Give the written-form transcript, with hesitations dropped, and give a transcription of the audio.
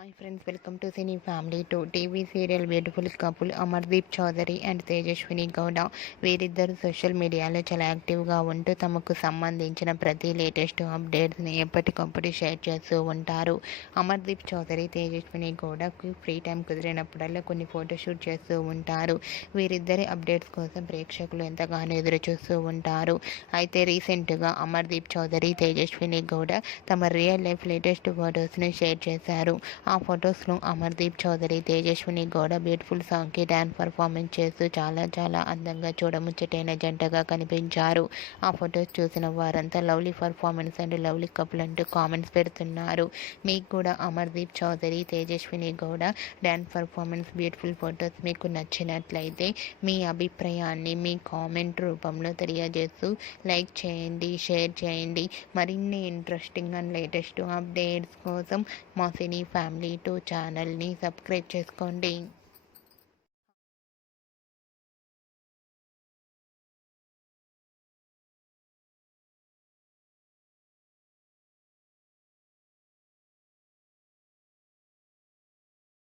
Hi friends, welcome to cine family to TV serial beautiful couple Amardeep Chowdary and Tejaswini Gowda. వీరిద్దరు social మీడియాలో చాలా యాక్టివ్గా ఉంటూ తమకు సంబంధించిన ప్రతి లేటెస్ట్ అప్డేట్స్ని ఎప్పటికప్పుడు షేర్ చేస్తూ ఉంటారు. అమర్దీప్ చౌదరి తేజస్విని గౌడకు ఫ్రీ టైం కుదిరినప్పుడల్లా కొన్ని ఫోటోషూట్ చేస్తూ ఉంటారు. వీరిద్దరి అప్డేట్స్ కోసం ప్రేక్షకులు ఎంతగానో ఎదురు చూస్తూ ఉంటారు. అయితే రీసెంట్గా అమర్దీప్ చౌదరి తేజస్విని గౌడ తమ రియల్ లైఫ్ లేటెస్ట్ ఫొటోస్ని షేర్ చేశారు. ఆ ఫొటోస్లో అమర్దీప్ చౌదరి తేజస్విని గౌడ బ్యూటిఫుల్ సాంగ్కి డ్యాన్స్ పర్ఫార్మెన్స్ చేస్తూ చాలా అందంగా చూడముచ్చటైన జంటగా కనిపించారు. ఆ ఫొటోస్ చూసిన వారంతా lovely performance and lovely couple అంటూ కామెంట్స్ పెడుతున్నారు. మీకు కూడా Amardeep Chowdary Tejaswini Gowda dance performance beautiful photos మీకు నచ్చినట్లయితే మీ అభిప్రాయాన్ని మీ కామెంట్ రూపంలో తెలియజేస్తూ లైక్ చేయండి, షేర్ చేయండి. మరిన్ని ఇంట్రెస్టింగ్ అండ్ లేటెస్ట్ అప్డేట్స్ కోసం మా సినీ ఫ్యామిలీ 2 ఛానల్ని సబ్స్క్రైబ్ చేసుకోండి.